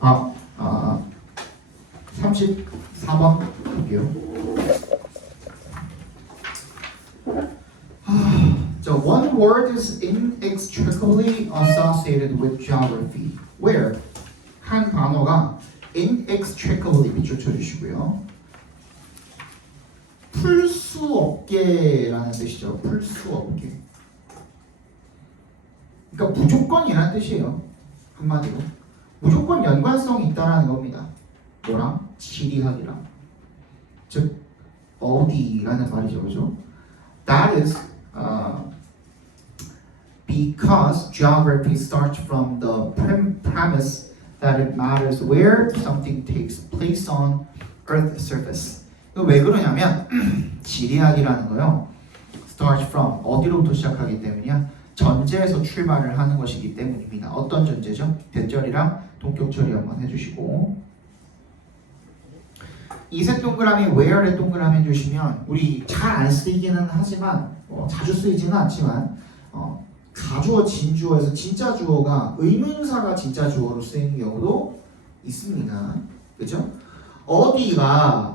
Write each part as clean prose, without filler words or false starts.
아, 34번 볼게요. So one word is inextricably associated with geography. Where? 한 단어가 inextricably 밑줄 쳐주시고요. 풀 수 없게라는 뜻이죠. 풀 수 없게. 그러니까 무조건이라는 뜻이에요. 한마디로. 무조건 연관성이 있다라는 겁니다. 뭐랑? 지리학이랑. 즉 어디라는 말이죠. 그죠? That is because geography starts from the premise that it matters where something takes place on Earth's surface. 이거 왜 그러냐면 지리학이라는 거요. Starts from 어디로부터 시작하기 때문이야? 전제에서 출발을 하는 것이기 때문입니다. 어떤 전제죠? 대절이랑 동격 처리 한번 해주시고 이색 동그라미 where의 동그라미 해주시면 우리 잘 안 쓰이기는 하지만 자주 쓰이지는 않지만 가주어 진주어에서 진짜 주어가 의문사가 진짜 주어로 쓰이는 경우도 있습니다. 그죠? 어디가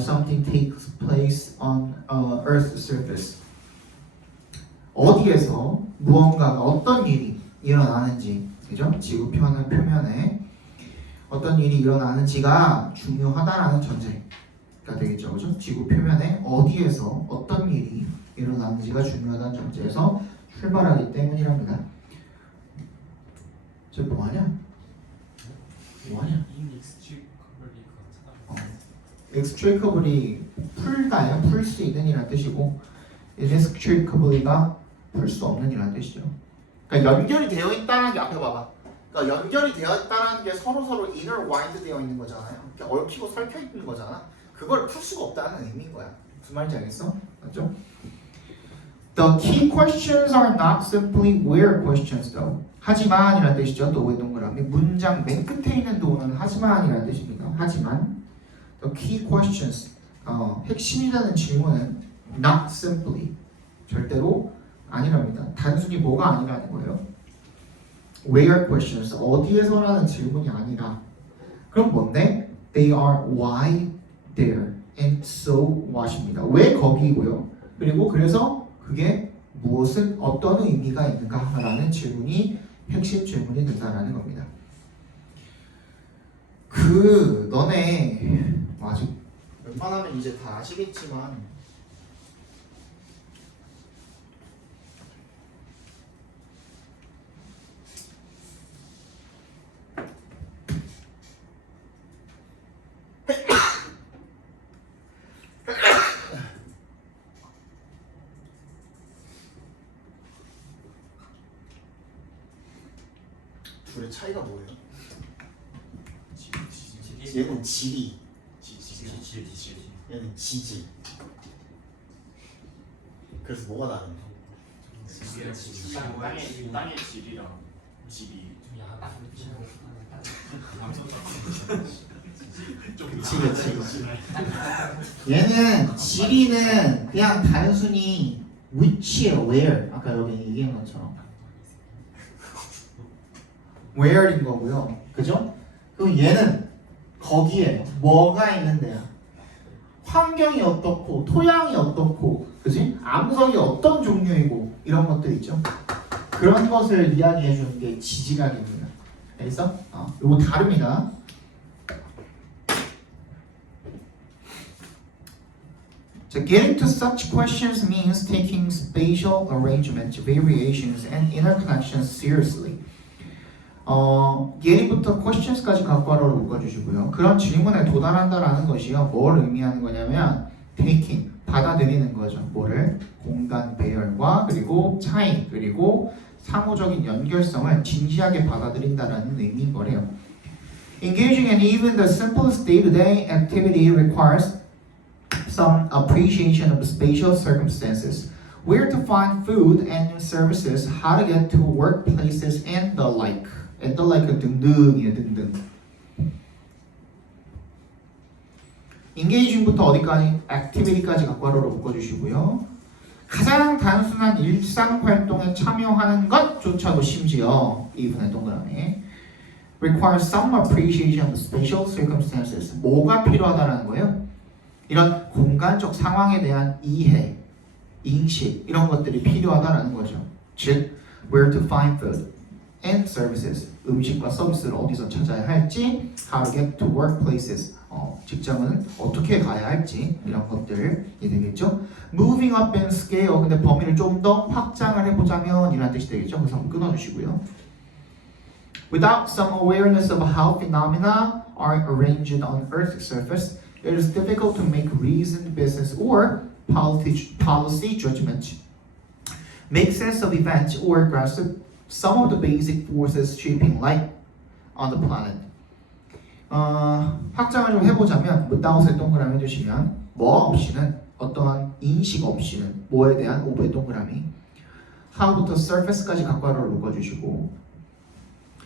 something takes place on Earth's surface. 어디에서 무언가가 어떤 일이 일어나는지, 그죠? 지구 표면에 어떤 일이 일어나는지가 중요하다라는 전제가 되겠죠, 그죠? 지구 표면에 어디에서 어떤 일이 일어나는지가 중요하다는 전제에서 출발하기 때문이랍니다. 저 뭐하냐? 뭐하냐? inextricably 풀다야 풀 수 있는 이라는 뜻이고 inextricably가 풀 수 없는 이라는 뜻이죠. 그러니까 연결이 되어 있다는 게 앞에 봐봐. 그러니까 연결이 되어 있다는 게 서로 intertwined 되어 있는 거잖아요. 이렇게 얽히고 설켜 있는 거잖아. 그걸 풀 수가 없다는 의미인 거야. 무슨 말인지 알겠어? 맞죠? The key questions are not simply where questions though. 하지만이라는 뜻이죠. 너의 동그라미. 문장 맨 끝에 있는 도는 하지만이라는 뜻입니다. 하지만 the key questions 핵심이 되는 질문은 not simply 절대로 아니랍니다. 단순히 뭐가 아니라는 거예요. Where questions 어디에서라는 질문이 아니라 그럼 뭔데? They are why, there, and so what입니다. 왜 거기고요. 그리고 그래서 그게 무엇은 어떤 의미가 있는가라는 질문이 핵심 질문이 된다라는 겁니다. 너네 아직 웬만하면 이제 다 아시겠지만 둘의 차이가 뭐예요? 얘는 지리, 얘는 지지. 그래서 뭐가 다른데? 땅의 질이랑 질이 그치. 얘는 지리는 그냥 단순히 위치예요. where. 아까 여기 얘기한 것처럼 where인 거고요. 그죠? 그럼 얘는 거기에 뭐가 있는데요. 환경이 어떻고 토양이 어떻고 그지? 암석이 어떤 종류이고 이런 것들 있죠. 그런 것을 이야기해 주는 게 지질학입니다. 알겠어? 요거 다릅니다. So getting to such questions means taking spatial arrangements, variations, and interconnections seriously. getting부터 questions까지 각괄호를 묶어주시고요. 그런 질문에 도달한다라는 것이요. 뭘 의미하는 거냐면 taking, 받아들이는 거죠. 뭐를? 공간 배열과 그리고 차이, 그리고 상호적인 연결성을 진지하게 받아들인다라는 의미인 거래요. Engaging in even the simplest day-to-day activity requires some appreciation of spatial circumstances, where to find food and services, how to get to workplaces, and the like. and the like 등등이에요. 등등. Engaging부터 어디까지? Activity까지 각괄호로 묶어주시고요. 가장 단순한 일상 활동에 참여하는 것조차도 심지어 이분의 동그라미 requires some appreciation of spatial circumstances. 뭐가 필요하다는 거예요? 이런 공간적 상황에 대한 이해, 인식 이런 것들이 필요하다는 거죠. 즉, where to find food and services. 음식과 서비스를 어디서 찾아야 할지, how to get to workplaces. 직장은 어떻게 가야 할지 이런 것들이 되겠죠. Moving up in scale. 근데 범위를 좀 더 확장을 해보자면 이라는 뜻이 되겠죠. 그래서 한번 끊어주시고요. Without some awareness of how phenomena are arranged on Earth's surface, it is difficult to make reasoned business or policy judgment, make sense of events, or grasp some of the basic forces shaping life on the planet. 확장을 좀 해보자면 without에 동그라미 해주시면 뭐 없이는 어떠한 인식 없이는 뭐에 대한 오브의 동그라미 how부터 surface까지 각괄호를 묶어주시고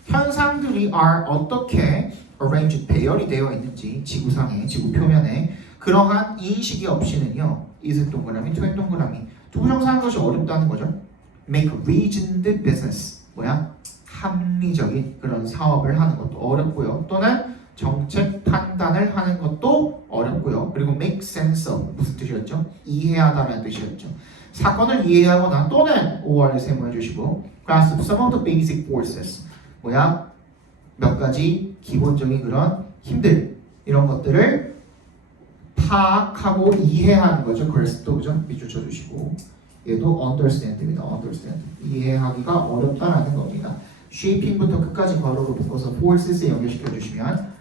현상들이 are 어떻게 arranged 배열이 되어 있는지 지구상에 지구 표면에 그러한 인식이 없이는요 is의 동그라미 to의 동그라미 투부정사하는 것이 어렵다는 거죠. make reasoned business 뭐야 합리적인 그런 사업을 하는 것도 어렵고요. 또는 정책 판단을 하는 것도 어렵고요. 그리고 make sense of 무슨 뜻이었죠? 이해하다라는 뜻이었죠. 사건을 이해하거나 또는 OR을 세모해 주시고 grasp some of the basic forces 뭐야? 몇 가지 기본적인 그런 힘들 이런 것들을 파악하고 이해하는 거죠. 그래서 그죠? 밑줄 쳐주시고 얘도 understand입니다. understand 이해하기가 어렵다라는 겁니다. shaping부터 끝까지 괄호로 묶어서 forces에 연결시켜 주시면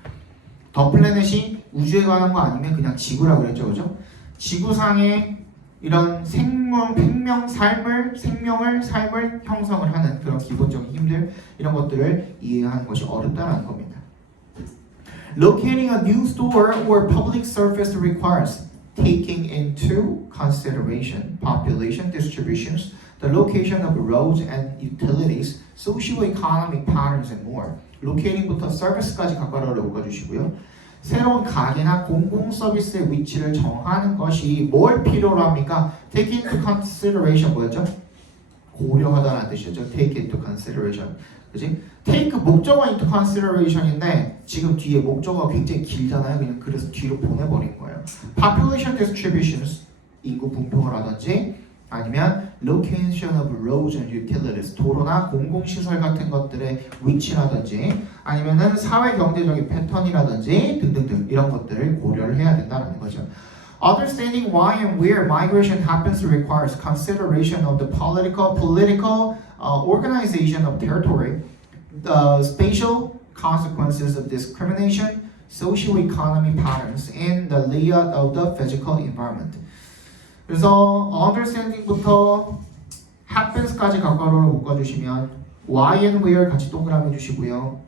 더 플래닛이 우주에 관한 거 아니면 그냥 지구라고 그랬죠, 그죠? 지구상의 이런 삶을 형성을 하는 그런 기본적인 힘들 이런 것들을 이해하는 것이 어렵다는 겁니다. Locating a new store or public surface requires taking into consideration population distributions, the location of roads and utilities, socio-economic patterns and more. locating부터 service까지 각괄호를 묶어주시고요. 새로운 가게나 공공 서비스의 위치를 정하는 것이 뭘 필요로 합니까? take into consideration 뭐였죠? 고려하다라는 뜻이었죠. take into consideration. 그지? take 목적어 into consideration인데 지금 뒤에 목적어가 굉장히 길잖아요. 그냥 그래서 뒤로 보내버린 거예요. population distributions 인구 분포를 하든지 아니면 location of roads and utilities 도로나 공공시설 같은 것들의 위치라든지 아니면은 사회 경제적인 패턴이라든지 등등등 이런 것들을 고려를 해야 된다는 거죠. Understanding why and where migration happens requires consideration of the political organization of territory, the spatial consequences of discrimination, socio-economic patterns, and the layout of the physical environment. 그래서 understanding부터 happens까지 각괄호를 묶어주시면 why and where 같이 동그라미 주시고요.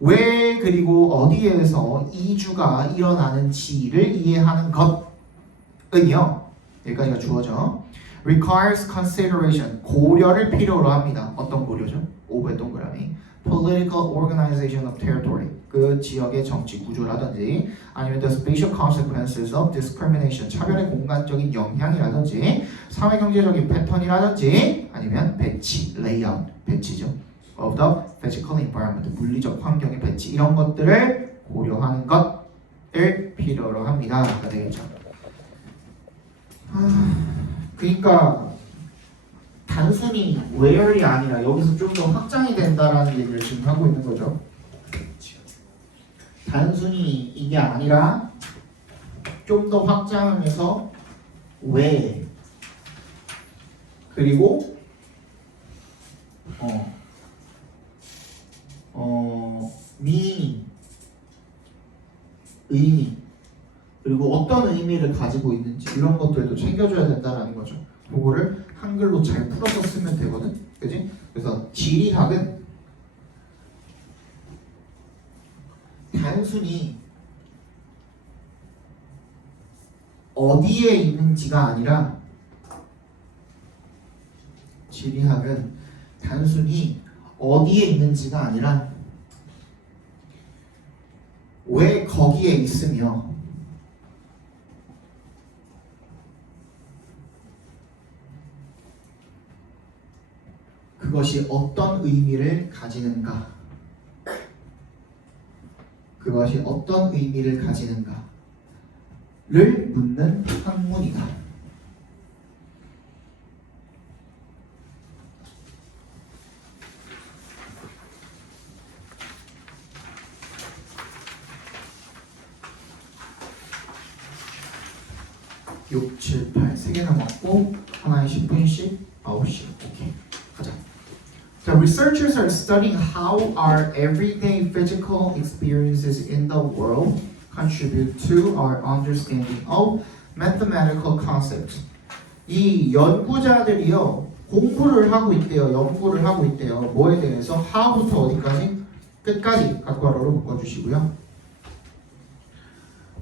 왜 그리고 어디에서 이주가 일어나는지를 이해하는 것은요. 여기까지가 주어져. requires consideration 고려를 필요로 합니다. 어떤 고려죠? 5번 동그라미. political organization of territory 그 지역의 정치 구조라든지 아니면 the spatial consequences of discrimination 차별의 공간적인 영향이라든지 사회 경제적인 패턴이라든지 아니면 배치 layout 배치죠 of the physical environment 물리적 환경의 배치 이런 것들을 고려하는 것을 필요로 합니다. 되겠죠. 그러니까 단순히 where이 아니라 여기서 좀 더 확장이 된다라는 얘기를 지금 하고 있는 거죠. 단순히 이게 아니라 좀 더 확장을 해서 왜 그리고 meaning 의미 그리고 어떤 의미를 가지고 있는지 이런 것들도 챙겨줘야 된다는 거죠. 그거를 한글로 잘 풀어서 쓰면 되거든, 그지? 그래서 지리학은 단순히 어디에 있는지가 아니라 지리학은 단순히 어디에 있는지가 아니라 왜 거기에 있으며 그것이 어떤 의미를 가지는가 그것이 어떤 의미를 가지는가를 묻는 학문이다. 육, 칠, 팔 세 개 남았고 하나에 10분씩 9시. 오케이. 가자. The researchers are studying how our everyday physical experiences in the world contribute to our understanding of mathematical concepts. 이 연구자들이요 공부를 하고 있대요. 연구를 하고 있대요. 뭐에 대해서? how부터 어디까지? 끝까지 각괄호로 묶어주시고요.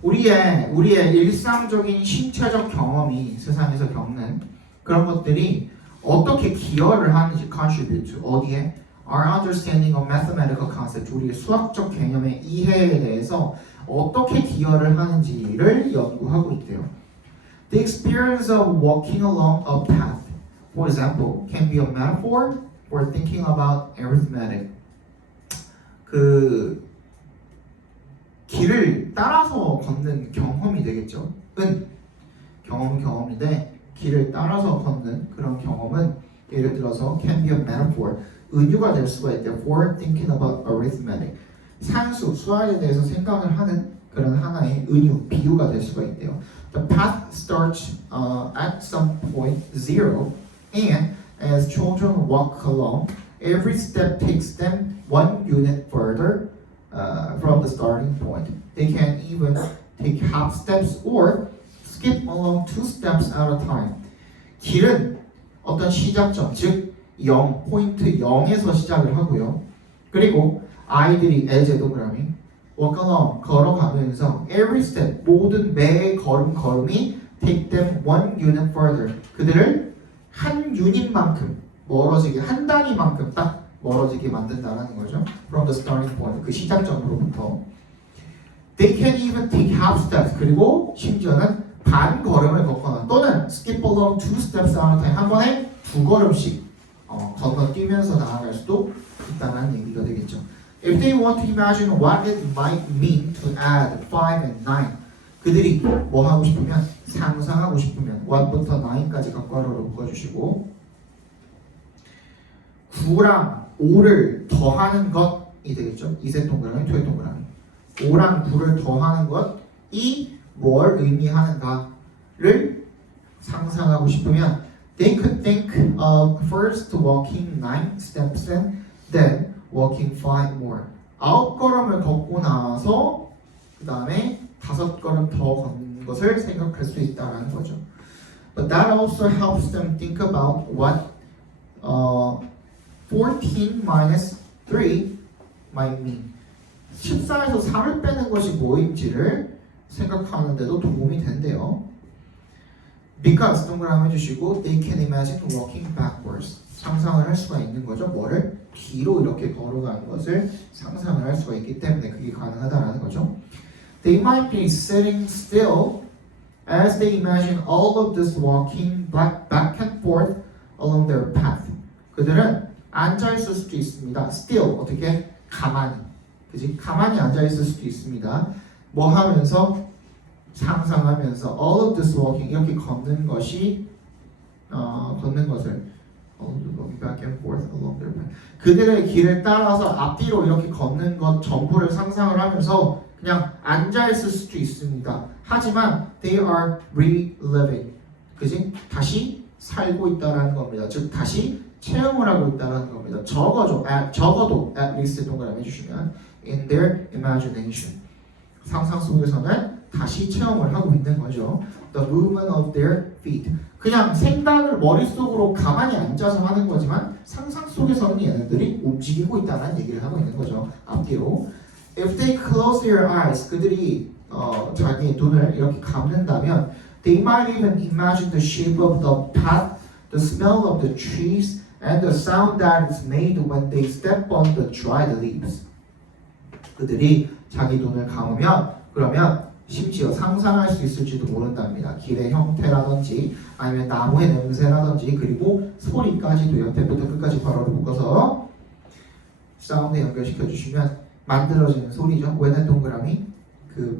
우리의 일상적인 신체적 경험이 세상에서 겪는 그런 것들이 어떻게 기여를 하는지 contribute 어디에? Our understanding of mathematical concepts 우리의 수학적 개념의 이해에 대해서 어떻게 기여를 하는지를 연구하고 있대요. The experience of walking along a path, for example, can be a metaphor for thinking about arithmetic. 그 길을 따라서 걷는 경험이 되겠죠. 경험은 경험인데 길을 따라서 걷는 그런 경험은 예를 들어서 can be a metaphor 은유가 될 수가 있대요. For thinking about arithmetic 산수, 수학에 대해서 생각을 하는 그런 하나의 은유, 비유가 될 수가 있대요. The path starts at some point zero and as children walk along every step takes them one unit further from the starting point. They can even take half steps or skip along two steps at a time. 길은 어떤 시작점, 즉 0, 포인트 0에서 시작을 하고요. 그리고 아이들이 LJ 동그라미 walk along, 걸어가면서 every step, 모든 매 걸음이 take them one unit further. 그들을 한 유닛만큼 멀어지게, 한 단위만큼 딱 멀어지게 만든다는 거죠. From the starting point, 그 시작점으로부터. They can even take half steps. 그리고 심지어는 반 걸음을 걷거나 또는 skip along two steps at a time. 한 번에 두 걸음씩 건너뛰면서 나아갈 수도 있다는 얘기가 되겠죠. If they want to imagine what it might mean to add 5 and 9, 그들이 뭐 하고 싶으면 상상하고 싶으면 1부터 9까지 각괄호로 묶어주시고 9랑 5를 더하는 것이 되겠죠. 이세 동그라미, 투의 동그라미. 5랑 9를 더하는 것이 뭘 의미하는가를 상상하고 싶으면 they could think of first walking 9 steps and then walking 5 more. 9걸음을 걷고 나서 그 다음에 5걸음 더 걷는 것을 생각할 수 있다는 거죠. But that also helps them think about what 14 minus 3 might mean. 14에서 3을 빼는 것이 뭐인지를 생각하는데도 도움이 된대요. Because 동그라미 해주시고 they can imagine walking backwards. 상상을 할 수가 있는 거죠. 뭐를? 뒤로 이렇게 걸어가는 것을 상상을 할 수가 있기 때문에 그게 가능하다는 거죠. They might be sitting still as they imagine all of this walking back and forth along their path. 그들은 앉아 있을 수도 있습니다. Still 어떻게? 가만히. 그지? 가만히 앉아 있을 수도 있습니다. 뭐 하면서? 상상하면서 all of this walking 이렇게 걷는 것이 걷는 것을 back and forth along their path. 그들의 길을 따라서 앞뒤로 이렇게 걷는 것 전부를 상상을 하면서 그냥 앉아 있을 수도 있습니다. 하지만 they are reliving. 그지? 다시 살고 있다라는 겁니다. 즉 다시 체험을 하고 있다는 겁니다. 적어도 at least 동그라미 해주시면 in their imagination. 상상 속에서는 다시 체험을 하고 있는 거죠. The movement of their feet. 그냥 생각을 머릿속으로 가만히 앉아서 하는 거지만 상상 속에서는 얘네들이 움직이고 있다는 얘기를 하고 있는 거죠. 앞뒤로. If they close their eyes, 그들이 자기의 눈을 이렇게 감는다면 they might even imagine the shape of the path, the smell of the trees, and the sound that is made when they step on the dried leaves. 그들이 자기 눈을 감으면 그러면 심지어 상상할 수 있을지도 모른답니다. 길의 형태라든지 아니면 나무의 냄새라든지 그리고 소리까지도 옆에부터 끝까지 바로 묶어서 사운드 연결시켜 주시면 만들어지는 소리죠. 왜는 동그라미 그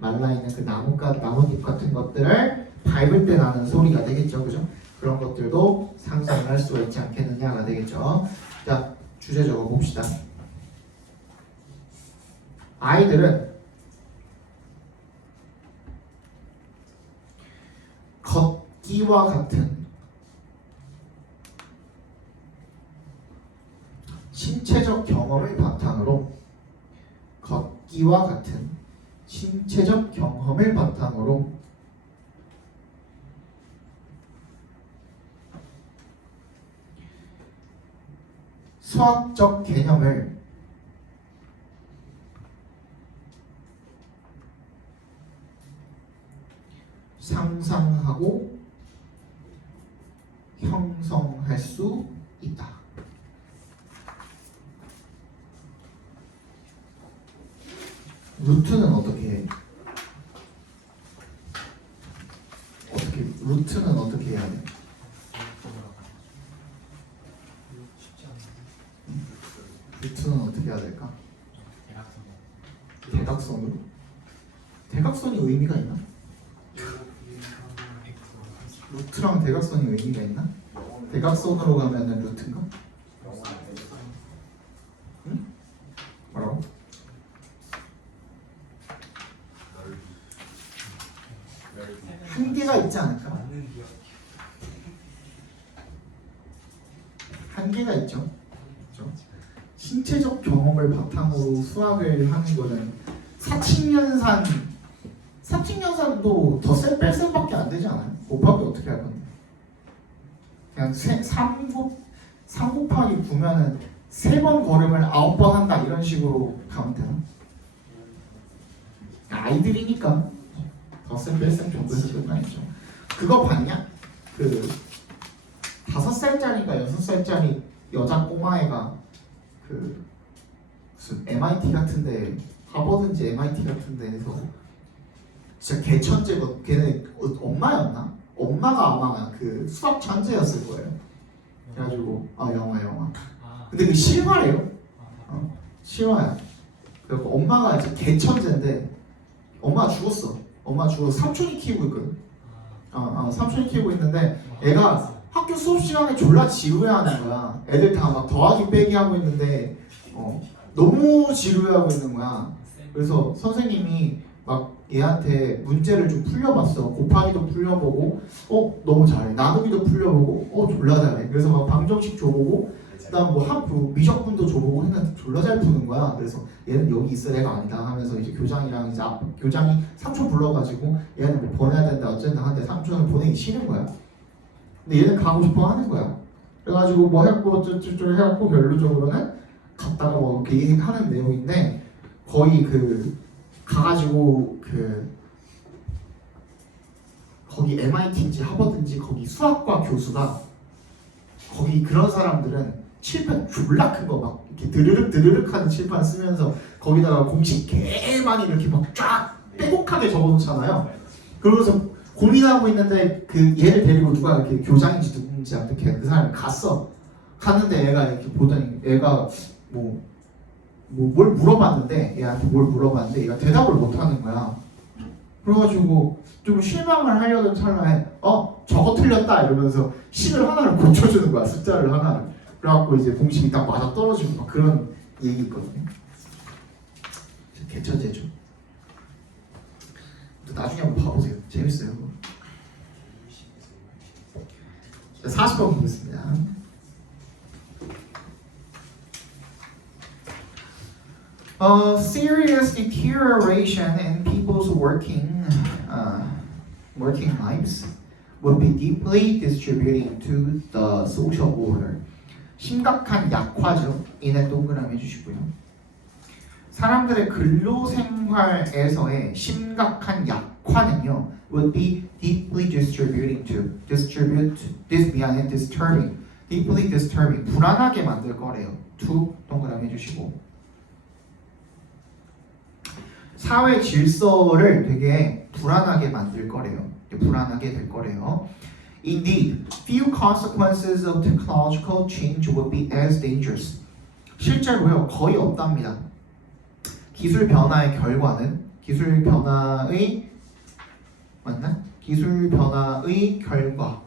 말라있는 그 나뭇잎 같은 것들을 밟을 때 나는 소리가 되겠죠. 그죠? 그런 것들도 상상을 할 수가 있지 않겠느냐가 되겠죠. 자, 주제 적어 봅시다. 아이들은 걷기와 같은 신체적 경험을 바탕으로 걷기와 같은 신체적 경험을 바탕으로 수학적 개념을 상상하고 형성할 수 있다. 루트는 어떻게 해? 루트는 어떻게 해야 돼? 루트는 어떻게 해야 될까? 대각선으로? 대각선이 의미가 있나? 루트랑 대각선이 의미가 있나? 대각선으로 가면은 루트인가? 응? 뭐라고? 한계가 있지 않을까? 한계가 있죠. 그렇죠? 신체적 경험을 바탕으로 수학을 하는 거는 사칙연산도 덧셈 뺄셈밖에 안 되지 않아요? 곱하기 어떻게 할 건데? 그냥 3 곱하기 9면은 3번 걸음을 9번 한다 이런 식으로 가면 되나? 아이들이니까 덧셈 뺄셈 정도에서 끝나겠죠. 그거 봤냐? 그 5살짜리인가 6살짜리 여자 꼬마애가 그 무슨 MIT 같은데 하버드인지 MIT 같은 데에서 진짜 개천재거 걔네 엄마였나? 엄마가 아마 그 수학 천재였을 거예요. 그래가지고 영화 근데 그 실화래요. 실화야. 그래서 엄마가 이제 개천재인데 엄마가 죽었어. 삼촌이 키우고 있거든. 삼촌이 키우고 있는데 애가 학교 수업 시간에 졸라 지루해하는 거야. 애들 다 막 더하기 빼기 하고 있는데 너무 지루해하고 있는 거야. 그래서 선생님이 막 얘한테 문제를 좀 풀려봤어. 곱하기도 풀려보고 너무 잘해. 나누기도 풀려보고 졸라 잘해. 그래서 막 방정식 줘보고 그다음 뭐 미적분도 줘보고 했는데 졸라 잘 푸는 거야. 그래서 얘는 여기 있을 애가 아니다 하면서 이제 교장이랑 이제 교장이 삼촌 불러가지고 얘는 뭐 보내야 된다 어쩐다 하는데 삼촌을 보내기 싫은 거야. 근데 얘는 가고 싶어 하는 거야. 그래가지고 뭐 해갖고 어쩌고저쩌고 해갖고 결론적으로는 갔다가 뭐 이렇게 얘기하는 내용인데 거의 그 가가지고 거기 MIT인지 하버드인지 거기 수학과 교수가 거기 그런 사람들은 칠판 졸라 큰 거 막 이렇게 드르륵 하는 칠판 쓰면서 거기다가 공식 개 많이 이렇게 막 쫙 빼곡하게 적어놓잖아요. 그러면서 고민하고 있는데 그 얘를 데리고 누가 이렇게 교장인지 누군지 아무튼 그 사람이 갔는데 얘가 이렇게 보더니 얘가 뭘 물어봤는데 얘한테 뭘 물어봤는데 얘가 대답을 못하는 거야. 그래가지고 좀 실망을 하려던 찰나에 저거 틀렸다 이러면서 식을 하나를 고쳐주는 거야. 숫자를 하나를. 그래갖고 이제 공식이 딱 맞아 떨어지고 막 그런 얘기 있거든요. 개천재죠. 나중에 한번 봐보세요. 재밌어요. 40번 보겠습니다. Serious deterioration in people's working lives would be deeply distributing to the social order. 심각한 약화죠. 이는 동그라미 해주시고요. 사람들의 근로생활에서의 심각한 약화는요, would be deeply distributing to, disturbing, deeply disturbing, 불안하게 만들 거래요. to 동그라미 해주시고. 사회 질서를 되게 불안하게 만들 거래요. 불안하게 될 거래요. Indeed, few consequences of technological change would be as dangerous. 실제로요, 거의 없답니다. 기술 변화의 결과는 기술 변화의 맞나? 기술 변화의 결과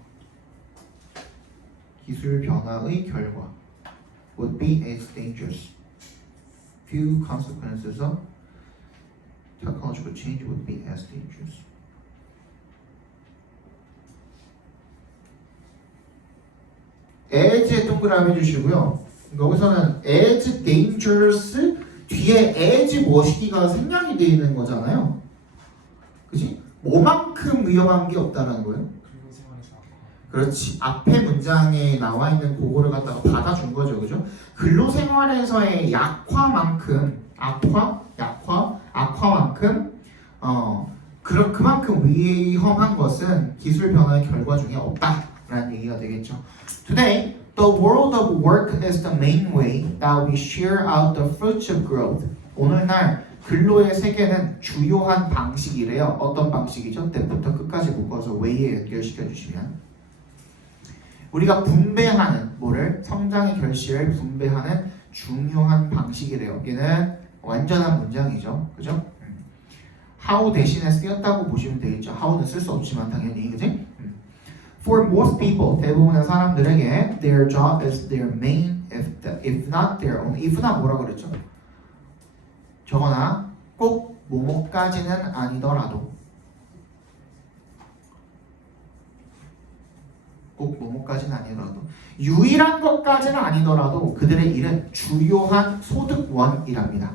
would be as dangerous. Few consequences of technological change would be as dangerous. as에 동그라미 해주시고요. 여기서는 as dangerous 뒤에 as 무엇이기가 생략이 되어 있는 거잖아요. 그지? 뭐만큼 위험한 게 없다라는 거예요. 그렇지. 앞에 문장에 나와 있는 그거를 갖다가 받아준 거죠. 그죠? 근로생활에서의 약화만큼 그만큼 위험한 것은 기술 변화의 결과 중에 없다라는 얘기가 되겠죠. Today, the world of work is the main way that we share out the fruits of growth. 오늘날 근로의 세계는 주요한 방식이래요. 어떤 방식이죠? 때부터 끝까지 묶어서 way에 연결시켜 주시면 우리가 분배하는 뭐를 성장의 결실을 분배하는 중요한 방식이래요. 얘는 완전한 문장이죠. 그죠? how 대신에 쓰였다고 보시면 되겠죠. how는 쓸 수 없지만 당연히 그지? For most people, 대부분의 사람들에게 their job is their main, if not their own. if not 뭐라 그랬죠? 저거나 꼭 뭐뭐까지는 아니더라도 꼭 뭐뭐까지는 아니더라도 유일한 것까지는 아니더라도 그들의 일은 주요한 소득원이랍니다.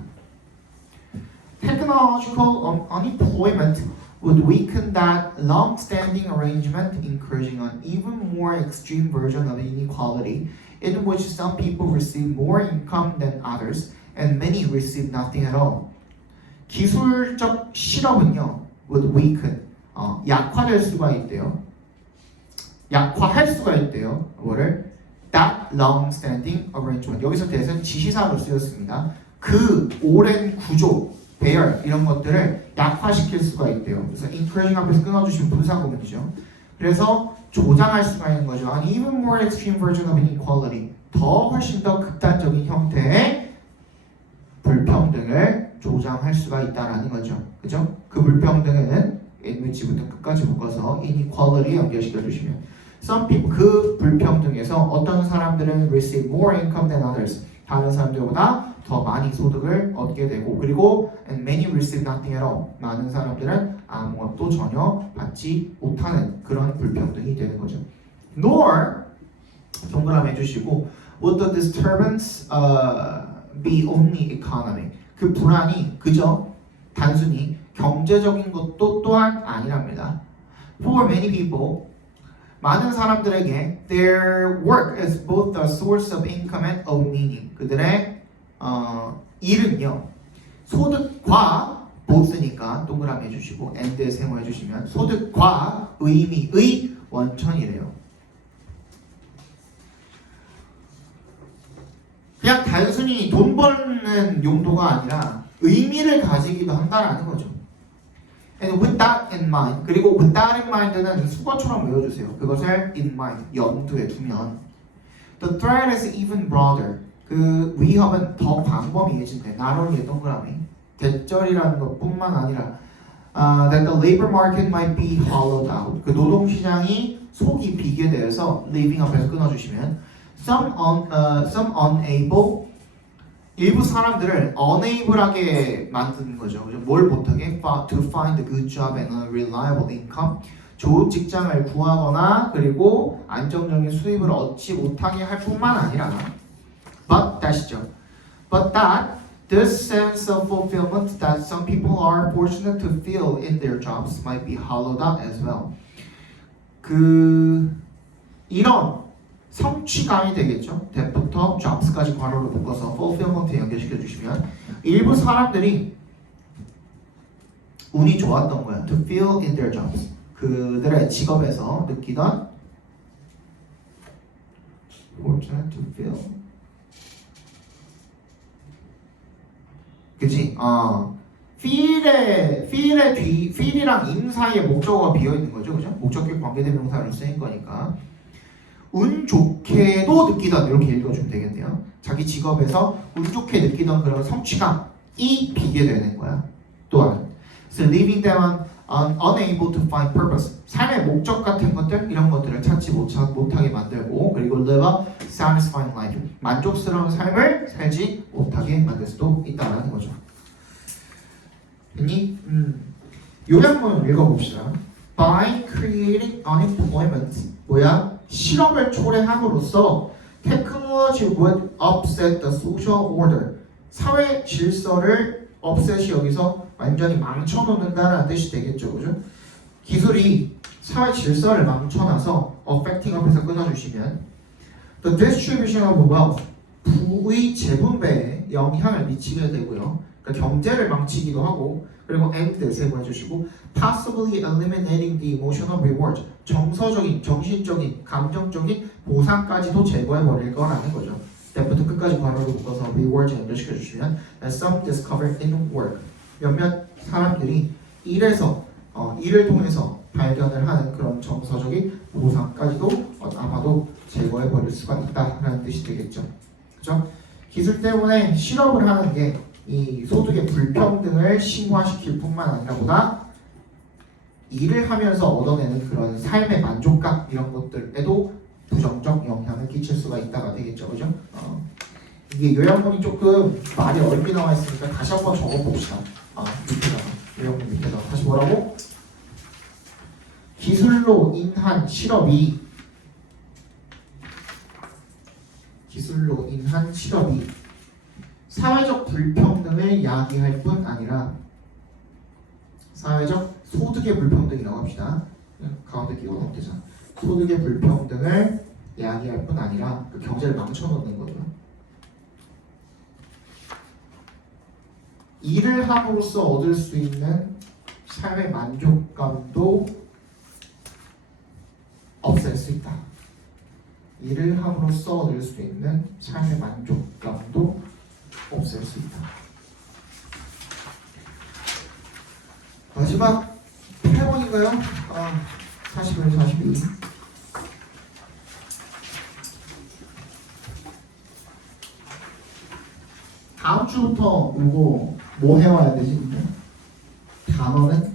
Technological unemployment would weaken that long-standing arrangement, encouraging an even more extreme version of inequality in which some people receive more income than others and many receive nothing at all. 기술적 실업은요, would weaken, 약화될 수가 있대요. 약화할 수가 있대요. 뭐를? That long-standing arrangement. 여기서 that은 지시사로 쓰였습니다. 그 오랜 구조, 배열 이런 것들을 약화시킬 수가 있대요. 그래서 encouraging 앞에서 끊어주시면 분사구문이죠. 그래서 조장할 수가 있는 거죠. An even more extreme version of inequality. 더 훨씬 더 극단적인 형태의 불평등을 조장할 수가 있다라는 거죠. 그죠? 그 불평등에는 which부터 끝까지 묶어서 inequality 연결시켜 주시면 some people 그 불평등에서 어떤 사람들은 receive more income than others. 다른 사람들보다 더 많이 소득을 얻게 되고 그리고 and many receive nothing at all. 많은 사람들은 아무것도 전혀 받지 못하는 그런 불평등이 되는 거죠. Nor 동그라미 해주시고 would the disturbance be only economic. 그 불안이 그저 단순히 경제적인 것도 또한 아니랍니다. For many people 많은 사람들에게 their work is both a source of income and of meaning. 그들의 일은요 소득과 both니까 동그라미 해주시고 and에 세모 해주시면 소득과 의미의 원천이래요. 그냥 단순히 돈 버는 용도가 아니라 의미를 가지기도 한다라는 거죠. And with that in mind, 그리고 with that in mind는 수거처럼 외워주세요. 그것을 in mind, 염두에 두면 the threat is even broader. 그 위협은 더 광범위해진대. not only 동그라미 대절이라는 것뿐만 아니라 that the labor market might be hollowed out. 그 노동시장이 속이 비게 되어서 leaving 앞에서 끊어주시면 some unable 일부 사람들을 unable하게 만드는 거죠. 뭘 못하게? To find a good job and a reliable income. 좋은 직장을 구하거나 그리고 안정적인 수입을 얻지 못하게 할 뿐만 아니라 but that this sense of fulfillment that some people are fortunate to feel in their jobs might be hollowed out as well. 이런 성취감이 되겠죠. that부터 jobs까지 괄호로 묶어서 fulfillment에 연결시켜 주시면 일부 사람들이 운이 좋았던 거야. To feel in their jobs. 그들의 직업에서 느끼던 fortunate to feel. 그치? feel이랑 in 사이에 목적어가 비어 있는 거죠. 그죠? 목적격 관계대명사로 쓰인 거니까. 운 좋게도 느끼던 이렇게 읽어주면 되겠네요. 자기 직업에서 운 좋게 느끼던 그런 성취감 비게 되는 거야. 또한 so leaving them unable to find purpose. 삶의 목적 같은 것들 이런 것들을 찾지 못하게 만들고 그리고 live a satisfying life. 만족스러운 삶을 살지 못하게 만들 수도 있다는 거죠. 됐니? 요약 한번 읽어봅시다. By creating unemployment, 뭐야? 실업을 초래함으로써 technology would upset the social order. 사회 질서를 upset이 여기서 완전히 망쳐놓는다는 뜻이 되겠죠, 그죠? 기술이 사회 질서를 망쳐놔서 affecting 앞에서 끊어주시면 the distribution of wealth, 부의 재분배에 영향을 미치게 되고요. 그러니까 경제를 망치기도 하고 그리고 and 세부해주시고 possibly eliminating the emotional reward, 정서적인, 정신적인, 감정적인 보상까지도 제거해버릴 거라는 거죠. 때부터 끝까지 괄호로 묶어서 reward을 연결시켜주시면 and some discovered in work, 몇몇 사람들이 일을 통해서 발견을 하는 그런 정서적인 보상까지도 아마도 제거해버릴 수가 있다라는 뜻이 되겠죠. 그죠? 기술 때문에 실업을 하는 게 이 소득의 불평등을 심화시킬 뿐만 아니라 보다 일을 하면서 얻어내는 그런 삶의 만족감 이런 것들에도 부정적 영향을 끼칠 수가 있다가 되겠죠, 그죠? 이게 요약문이 조금 말이 어렵게 나와 있으니까 다시 한번 적어봅시다. 밑에다가 요약문 밑에다가 다시 뭐라고? 기술로 인한 실업이 사회적 불평등을 야기할 뿐 아니라 사회적 소득의 불평등이라고 합시다. 가운데 끼워 넣으면 되잖아. 소득의 불평등을 야기할 뿐 아니라 그 경제를 망쳐놓는 거죠. 일을 함으로써 얻을 수 있는 삶의 만족감도 없앨 수 있다. 일을 함으로써 얻을 수 있는 삶의 만족감도 없앨 수 있다. 마지막 8번인가요? 41, 42. 다음 주부터 이거 뭐 해와야 되지? 단어는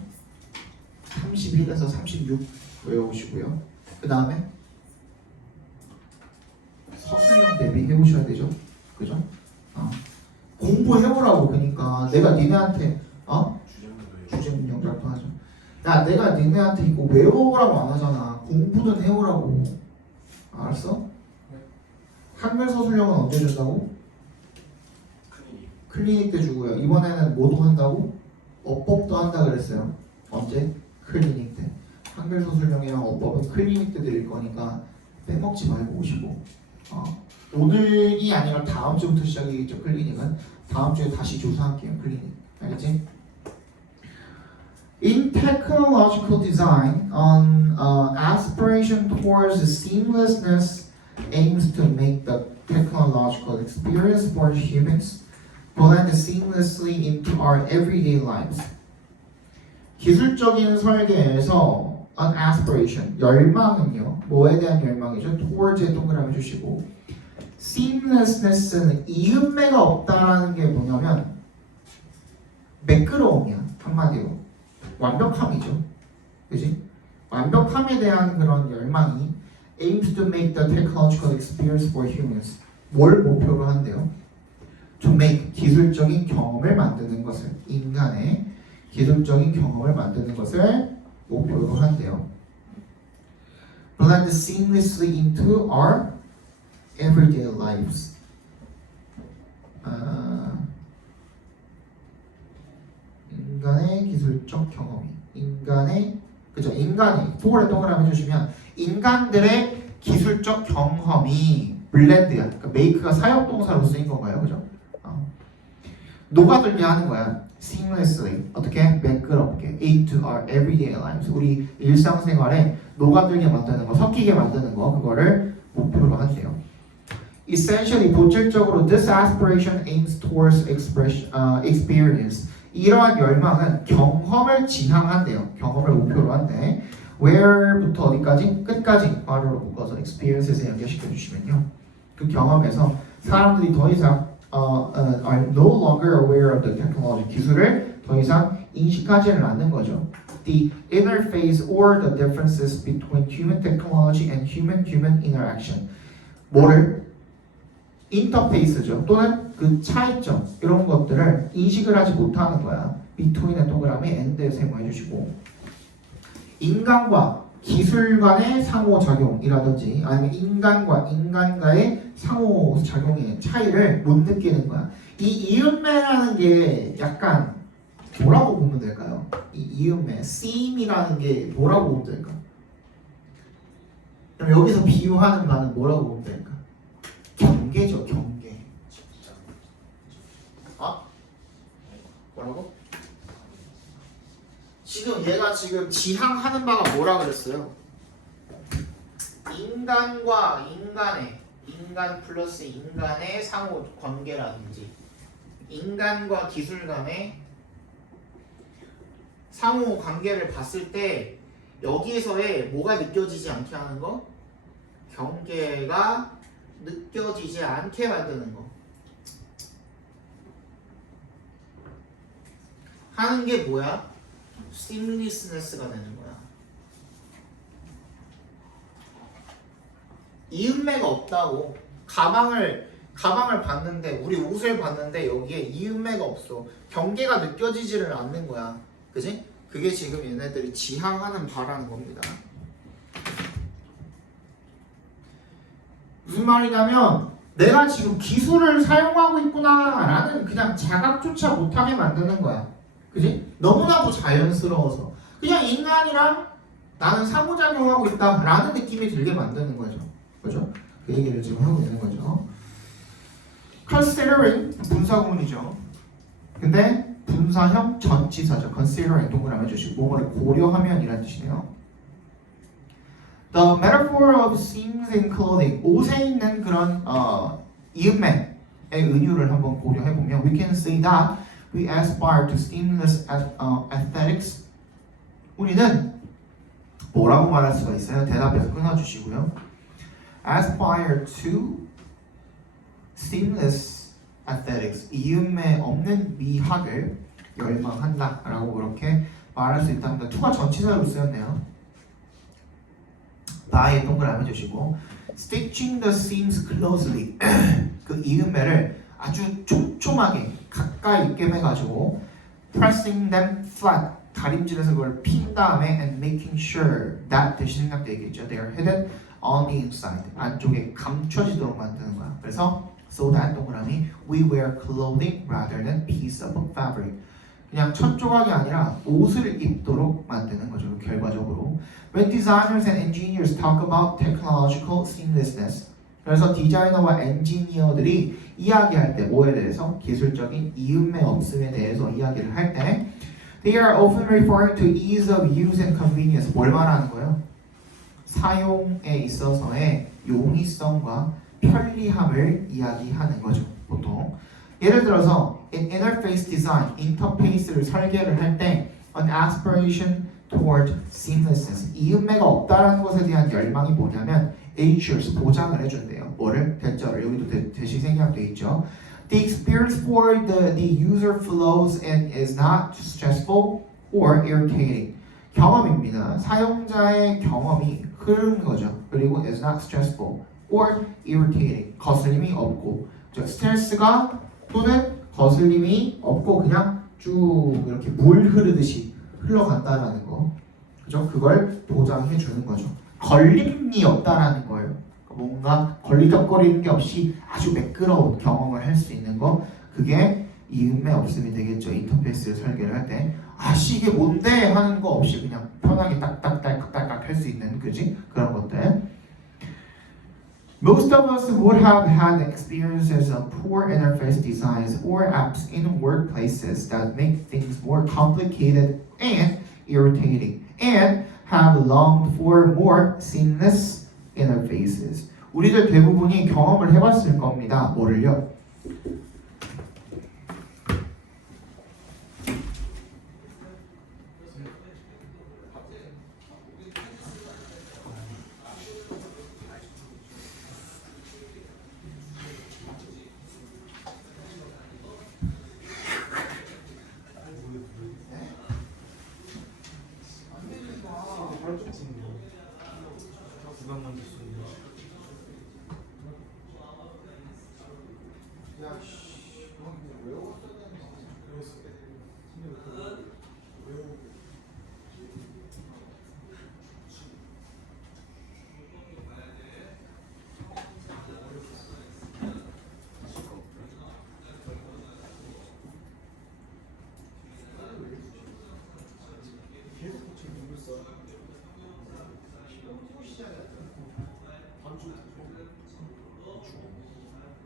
31에서 36 외우시고요. 그 다음에 서술형 대비 해오셔야 되죠. 그죠? 공부해오라고. 그러니까 내가 니네한테 주제문형 작성하죠. 야, 내가 니네한테 이거 외우라고 안 하잖아. 공부는 해오라고. 알았어? 한글 서술형은 언제 준다고? 클리닉 때 주고요. 이번에는 뭐도 한다고? 어법도 한다 그랬어요. 언제? 클리닉 때. 한글 서술형이랑 어법은 클리닉 때 드릴 거니까 빼먹지 말고 오시고. 오늘이 아니라 다음 주부터 시작이겠죠. 클리닉은 다음 주에 다시 조사할게요. 클리닉. 알겠지? In technological design, an aspiration towards seamlessness aims to make the technological experience for humans blend seamlessly into our everyday lives. 기술적인 설계에서 an aspiration, 열망은요. 뭐에 대한 열망이죠? towards에 동그라미 주시고 seamlessness는 이음매가 없다라는 게 뭐냐면 매끄러움이야. 한마디로 완벽함이죠. 그지? 완벽함에 대한 그런 열망이 aims to make the technological experience for humans. 뭘 목표로 한대요? To make, 기술적인 경험을 만드는 것을, 인간의 기술적인 경험을 만드는 것을 목표로 한대요. Blend seamlessly into our everyday lives. 인간의 기술적 경험이, 인간이 for에 동그라미 해주시면 인간들의 기술적 경험이 블렌드야. 그러니까 make가 사역동사로 쓰인 건가요, 그죠? 녹아들게 하는 거야. seamlessly, 어떻게? 매끄럽게 into our everyday lives. 우리 일상생활에 녹아들게 만드는 거, 섞이게 만드는 거, 그거를 목표로 한대요. Essentially, 본질적으로 this aspiration aims towards experience. 이러한 열망은 경험을 지향한대요. 경험을 목표로 한대. Where부터 어디까지? 끝까지 괄호로 묶어서 experience에서 연결시켜 주시면요. 그 경험에서 사람들이 더 이상 are no longer aware of the technology. 기술을 더 이상 인식하지는 않는 거죠. The interface or the differences between human technology and human-human interaction. 뭐를? 인터페이스죠. 또는 그 차이점 이런 것들을 인식을 하지 못하는 거야. between의 동그라미 and 세모해 주시고 인간과 기술 간의 상호작용이라든지 아니면 인간과 인간과의 상호작용의 차이를 못 느끼는 거야. 이 이음매라는 게 약간 뭐라고 보면 될까요? 이 이음매, seem이라는 게 뭐라고 보면 될까? 그럼 여기서 비유하는 바는 뭐라고 보면 될까? 경계죠, 경계. 아? 뭐라고? 지금 얘가 지금 지향하는 바가 뭐라 그랬어요? 인간과 인간의 인간 플러스 인간의 상호 관계라든지 인간과 기술 간의 상호 관계를 봤을 때 여기에서의 뭐가 느껴지지 않게 하는 거? 경계가 느껴지지 않게 만드는 거 하는 게 뭐야? seamlessness가 되는 거야. 이음매가 없다고. 가방을 봤는데 우리 옷을 봤는데 여기에 이음매가 없어. 경계가 느껴지지를 않는 거야. 그지? 그게 지금 얘네들이 지향하는 바라는 겁니다. 무슨 말이냐면 내가 지금 기술을 사용하고 있구나 라는 그냥 자각조차 못하게 만드는 거야. 그지? 너무나도 자연스러워서 그냥 인간이랑 나는 상호작용하고 있다 라는 느낌이 들게 만드는 거죠. 그죠? 그 얘기를 지금 하고 있는 거죠. considering 분사구문이죠. 근데 분사형 전치사죠. considering 동그라미 해주시고 뭐를 고려하면 이란 뜻이네요. The metaphor of seams in clothing 옷에 있는 그런 이음매의 은유를 한번 고려해보면 we can say that we aspire to seamless aesthetics. 우리는 뭐라고 말할 수가 있어요? 대답해서 끊어주시고요. Aspire to seamless aesthetics. 이음매 없는 미학을 열망한다 라고 그렇게 말할 수 있답니다. to가 전치사로 쓰였네요. by에 동그라미 해주시고 stitching the seams closely. 그 이음매를 아주 촘촘하게 가까이 있게 해가지고 pressing them flat 다림질해서 그걸 핀 다음에 and making sure that 대신 생각도 얘기했죠. They are hidden on the inside 안쪽에 감춰지도록 만드는 거야. 그래서 so that 동그라미 we wear clothing rather than piece of fabric. 그냥 첫 조각이 아니라 옷을 입도록 만드는 거죠. 결과적으로 when designers and engineers talk about technological seamlessness. 그래서 디자이너와 엔지니어들이 이야기할 때 뭐에 대해서? 기술적인 이음매 없음에 대해서 이야기를 할 때 they are often referring to ease of use and convenience. 뭘 말하는 거예요? 사용에 있어서의 용이성과 편리함을 이야기하는 거죠. 보통 예를 들어서 in interface design, 인터페이스를 설계를 할 때 an aspiration toward seamlessness. 이음매가 없다라는 것에 대한 열망이 뭐냐면 ensures 보장을 해준대요. 뭐를? 대절을. 여기도 대시 생략돼 있죠. The experience for the user flows and is not stressful or irritating. 경험입니다. 사용자의 경험이 흐르는 거죠. 그리고 is not stressful or irritating. 거슬림이 없고, 즉 스트레스가 또는 거슬림이 없고 그냥 쭉 이렇게 물 흐르듯이 흘러간다라는 거. 그죠? 그걸 보장해 주는 거죠. 걸림이 없다라는 거예요. 뭔가 걸리적거리는 게 없이 아주 매끄러운 경험을 할 수 있는 거. 그게 이음매 없음이 되겠죠. 인터페이스를 설계를 할 때 아씨 이게 뭔데 하는 거 없이 그냥 편하게 딱딱딱딱딱 할 수 있는 그지? 그런 것들. Most of us would have had experiences of poor interface designs or apps in workplaces that make things more complicated and irritating and have longed for more seamless interfaces. 우리들 대부분이 경험을 해봤을 겁니다. 뭐를요? 야씨, 너 외우고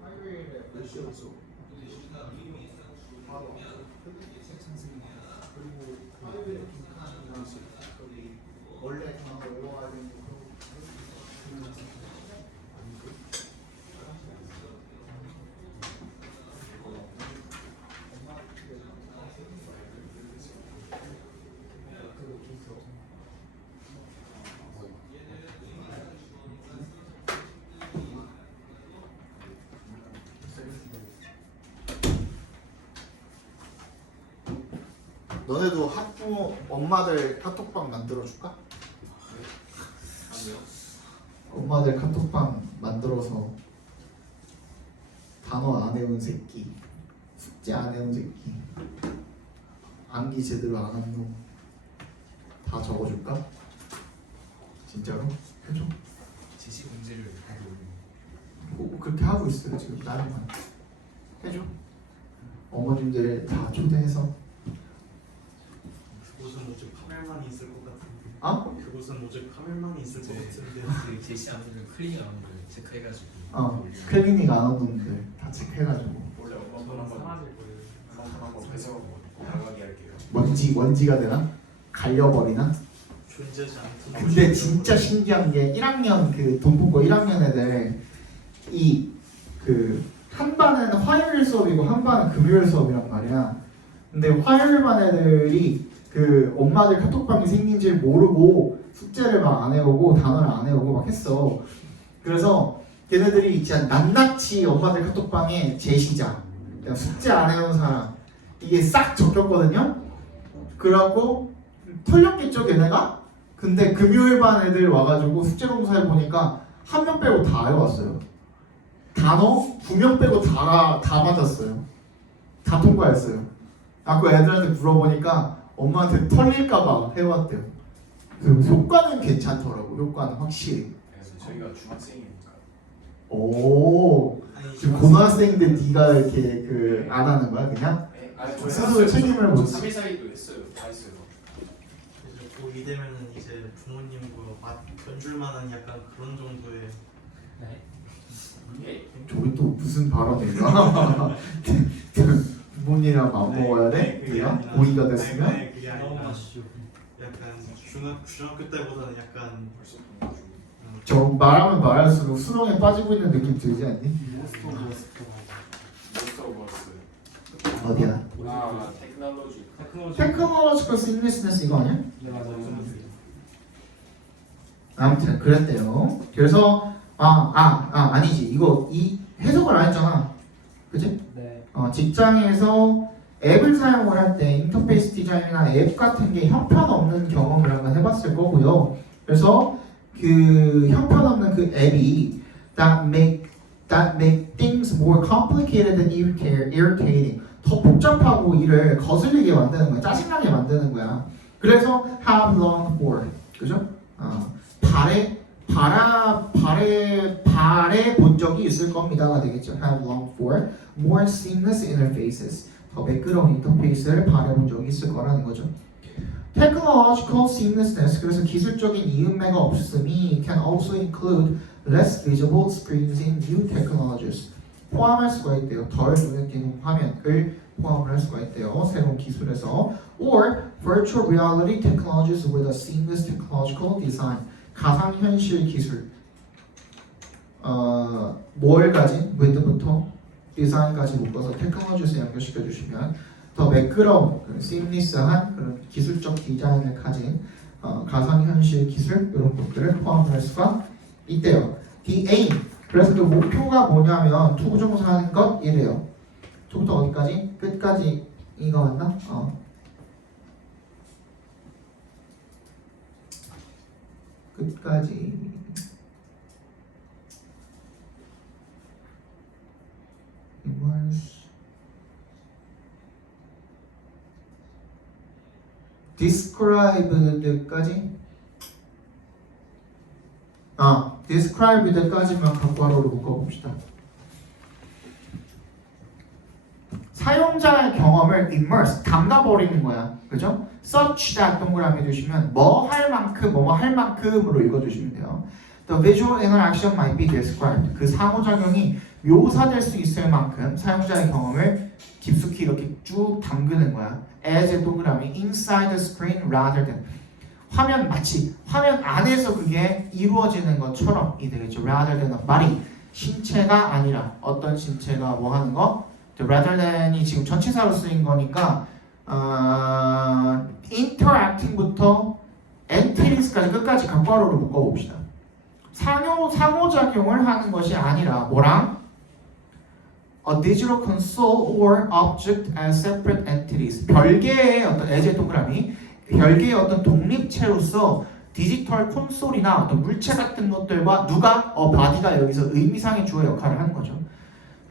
화요일에 몇 시였어? 바로 그리고 화요일에 빈칸이랑 거기 원래 단어 외워야 되는 거 너네도 학부모 엄마들 카톡방 만들어줄까? 엄마들 카톡방 만들어서 단어 안 외운 새끼, 숙제 안 해온 새끼, 암기 제대로 안 한 놈 다 적어줄까? 진짜로? 해줘. 제시 문제를 하고 뭐 그렇게 하고 있어요 지금 나름만. 해줘. 어머님들 다 초대해서. 그곳은 오직 카멜만이 있을 것 같은데. 아? 그곳은 오직 카멜만이 있을 것 같은데. 그 제시 안무를 클릭 안무를 체크해가지고 클리닉 안 온 놈들 다 체크해가지고 원래 엄마 저는 한번 사라질 거예요. 한번 해서 나가게 할게요. 먼지가 되나? 갈려버리나? 존재하지 않던. 근데 진짜 신기한 게 1학년 그 동북고 1학년 애들 이 그 한 반은 화요일 수업이고 한 반은 금요일 수업이란 말이야. 근데 화요일 반 애들이 그 엄마들 카톡방이 생긴 줄 모르고 숙제를 막 안 해오고 단어를 안 해오고 막 했어. 그래서 걔네들이 진짜 낱낱이 엄마들 카톡방에 제시자, 그러니까 숙제 안 해온 사람 이게 싹 적혔거든요. 그래갖고 털렸겠죠 걔네가? 근데 금요일 반 애들 와가지고 숙제 검사해 보니까 한 명 빼고 다 해왔어요. 단어 2명 빼고 다 맞았어요. 다 통과했어요. 그 애들한테 물어보니까 엄마한테 털릴까봐 해왔대요. 그 효과는 괜찮더라고. 효과는 확실히. 그래서 저희가 중학생이니까. 오. 아니, 지금 고등학생인데 네가 이렇게 그 안 하는 거야 그냥? 네? 아, 저 스스로 책임을 못 저 3일 사이도 했어요. 다 했어요. 이제 고2 되면은 이제 부모님과 견줄만한 약간 그런 정도의. 예. 저기 또 무슨 발언인가? 부모님이랑 밥 먹어야 돼? 그게 네가 아니라- 고의가 아니, 됐으면? 아니, 그게 아니라 약간 중학교 때보다는 약간 벌써 보내주고. 저 말하면 말할수록 수능에 빠지고 있는 느낌 들지 않니? 모스터 버스. 어디야? 아, 테크놀로지. 테크놀로지컬 시니스네스 이거 아니야? 네 맞아요. 아무튼 그랬대요. 그래서 아니지 이거 이 해석을 안 했잖아. 그지? 네. 직장에서 앱을 사용을 할 때 인터페이스 디자인이나 앱 같은 게 형편없는 경험을 한번 해봤을 거고요. 그래서 그 형편없는 그 앱이 that make things more complicated and irritating 더 복잡하고 일을 거슬리게 만드는 거야. 짜증나게 만드는 거야. 그래서 have long for 그죠? 발에 본 적이 있을 겁니다가 되겠죠. Have long for more seamless interfaces. 더 매끄러운 인터페이스를 바라본 적이 있을 거라는 거죠. Technological seamlessness. 그래서 기술적인 이음매가 없음이 can also include less visible screens in new technologies. 포함할 수가 있대요. 덜 눈에 띄는 화면을 포함을 할 수가 있대요. 새로운 기술에서. Or virtual reality technologies with a seamless technological design. 가상현실 기술. 뭘 가진? with부터 디자인까지 묶어서 테크놀로지에서 연결시켜 주시면 더 매끄러운, seamless한 그런 기술적 디자인을 가진 가상현실 기술 이런 것들을 포함할 수가 있대요. The aim. 그래서 그 목표가 뭐냐면 투부정사하는 것 이래요. 투부터 어디까지? 끝까지 이거 맞나? 끝까지 described까지 described까지만 괄호로 묶어봅시다. 사용자의 경험을 immerse, 담가버리는 거야. 그죠? such that 동그라미 두시면 뭐 할 만큼, 뭐뭐 할 만큼으로 읽어주시면 돼요. The visual interaction might be described. 그 상호작용이 묘사될 수 있을 만큼 사용자의 경험을 깊숙이 이렇게 쭉 담그는 거야. as 동그라미 inside the screen rather than 마치 화면 안에서 그게 이루어지는 것처럼 이 되겠죠. rather than a body 신체가 아니라 어떤 신체가 뭐 하는 거? The rather than이 지금 전치사로 쓰인 거니까 interacting부터 entities,까지 끝까지 괄호로 묶어봅시다. 상호작용을 하는 것이 아니라 뭐랑? A digital console or object as separate entities. 별개의 어떤 예제 동그라미, 별개의 어떤 독립체로서 디지털 콘솔이나 어떤 물체 같은 것들과 누가 body가 여기서 의미상의 주어 역할을 하는 거죠.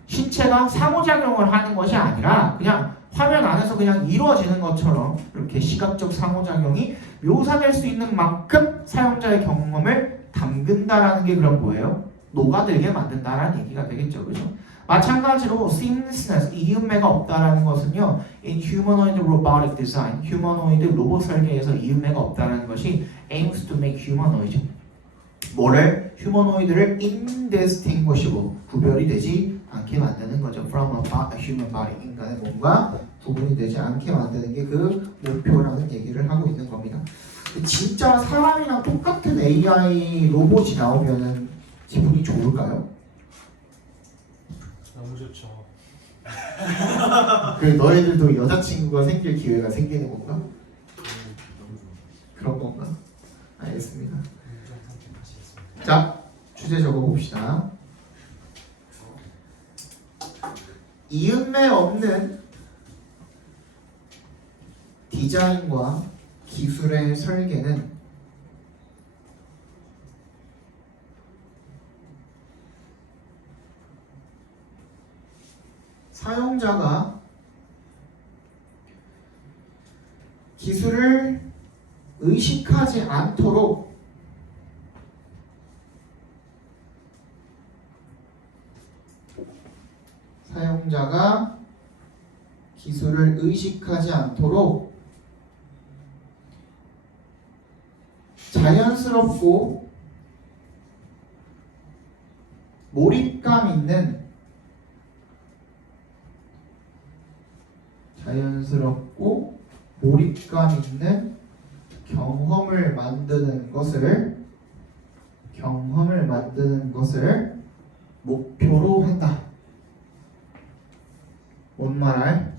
신체가 상호작용을 하는 것이 아니라 그냥 화면 안에서 그냥 이루어지는 것처럼 이렇게 시각적 상호작용이 묘사될 수 있는 만큼 사용자의 경험을 담근다라는 게 그럼 뭐예요? 녹아들게 만든다라는 얘기가 되겠죠, 그죠? 마찬가지로 seamlessness, 이음매가 없다라는 것은요, in humanoid robotic design, 휴머노이드 로봇 설계에서 이음매가 없다라는 것이 aims to make humanoid, 뭐를? 휴머노이드를 indistinguishable, 구별이 되지 않게 만드는 거죠. From a human body, 인간의 몸과 구분이 되지 않게 만드는 게 그 목표라는 얘기를 하고 있는 겁니다. 진짜 사람이랑 똑같은 AI 로봇이 나오면은 기분이 좋을까요? 너무 좋죠. 그 너희들도 여자친구가 생길 기회가 생기는 건가? 그런 건가? 알겠습니다. 자, 주제 적어봅시다. 이음매 없는 디자인과 기술의 설계는 사용자가 기술을 의식하지 않도록 자연스럽고 몰입감 있는 경험을 만드는 것을 목표로 한다. 뭔 말할?